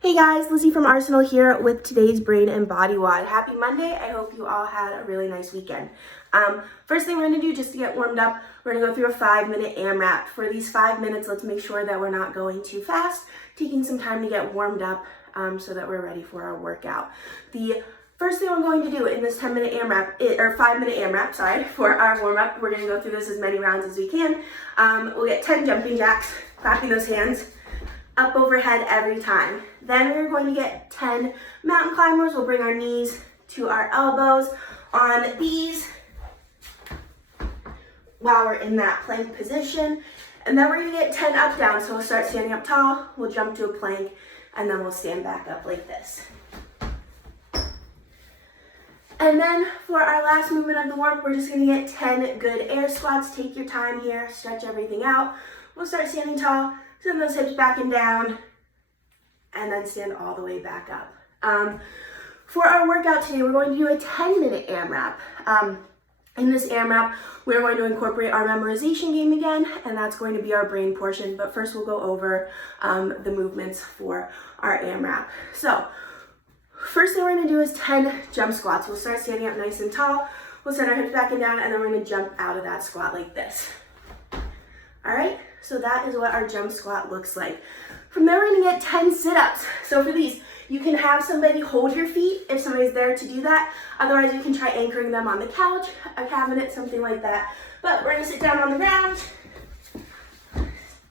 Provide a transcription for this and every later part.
Hey guys, Lizzie from Arsenal here with today's Brain and Body WOD. Happy Monday. I hope you all had a really nice weekend. First thing we're going to do just to get warmed up, we're going to go through a 5-minute AMRAP. For these 5 minutes, let's make sure that we're not going too fast, taking some time to get warmed up so that we're ready for our workout. The first thing I'm going to do in this 5-minute AMRAP, for our warm-up, we're going to go through this as many rounds as we can. We'll get 10 jumping jacks, clapping those hands up overhead every time. Then we're going to get 10 mountain climbers. We'll bring our knees to our elbows on these while we're in that plank position. And then we're going to get 10 up down. So we'll start standing up tall, we'll jump to a plank, and then we'll stand back up like this. And then for our last movement of the warm, we're just going to get 10 good air squats. Take your time here, stretch everything out. We'll start standing tall, send those hips back and down, and then stand all the way back up. For our workout today, we're going to do a 10-minute AMRAP. In this AMRAP, we're going to incorporate our memorization game again, and that's going to be our brain portion. But first, we'll go over the movements for our AMRAP. So, first thing we're going to do is 10 jump squats. We'll start standing up nice and tall. We'll send our hips back and down, and then we're going to jump out of that squat like this. All right, so that is what our jump squat looks like. From there, we're going to get 10 sit-ups. So for these, you can have somebody hold your feet if somebody's there to do that. Otherwise, you can try anchoring them on the couch, a cabinet, something like that. But we're going to sit down on the ground,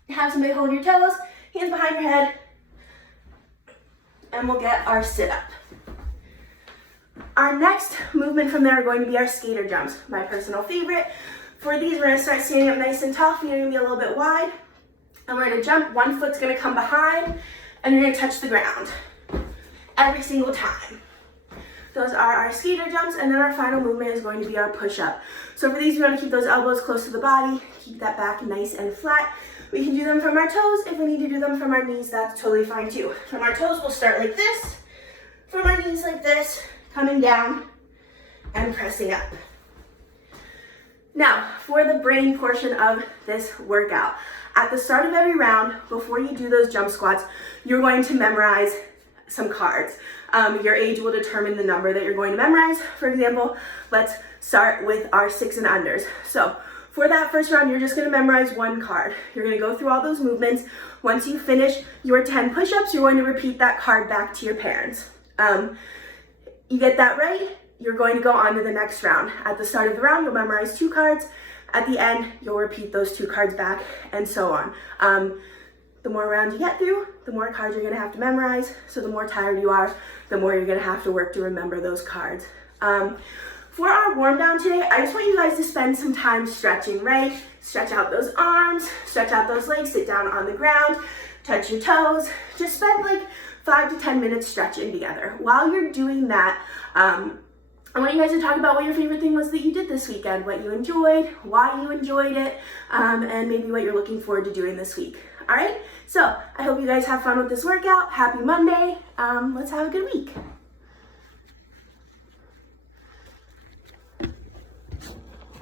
have somebody hold your toes, hands behind your head, and we'll get our sit-up. Our next movement from there are going to be our skater jumps, my personal favorite. For these, we're going to start standing up nice and tall. Feet are going to be a little bit wide. And we're going to jump. One foot's going to come behind, and you're going to touch the ground every single time. Those are our skater jumps, and then our final movement is going to be our push-up. So for these, we want to keep those elbows close to the body, keep that back nice and flat. We can do them from our toes. If we need to do them from our knees, that's totally fine too. From our toes, we'll start like this. From our knees like this, coming down and pressing up. Now, for the brain portion of this workout, at the start of every round, before you do those jump squats, you're going to memorize some cards. Your age will determine the number that you're going to memorize. For example, let's start with our 6 and unders. So for that first round, you're just going to memorize one card. You're going to go through all those movements. Once you finish your 10 push-ups, you're going to repeat that card back to your parents. You get that right, you're going to go on to the next round. At the start of the round, you'll memorize 2 cards. At the end, you'll repeat those 2 cards back, and so on. The more rounds you get through, the more cards you're gonna have to memorize. So the more tired you are, the more you're gonna have to work to remember those cards. For our warm down today, I just want you guys to spend some time stretching, right? Stretch out those arms, stretch out those legs, sit down on the ground, touch your toes. Just spend like 5 to 10 minutes stretching together. While you're doing that, I want you guys to talk about what your favorite thing was that you did this weekend, what you enjoyed, why you enjoyed it, and maybe what you're looking forward to doing this week. All right, so I hope you guys have fun with this workout. Happy Monday. Let's have a good week.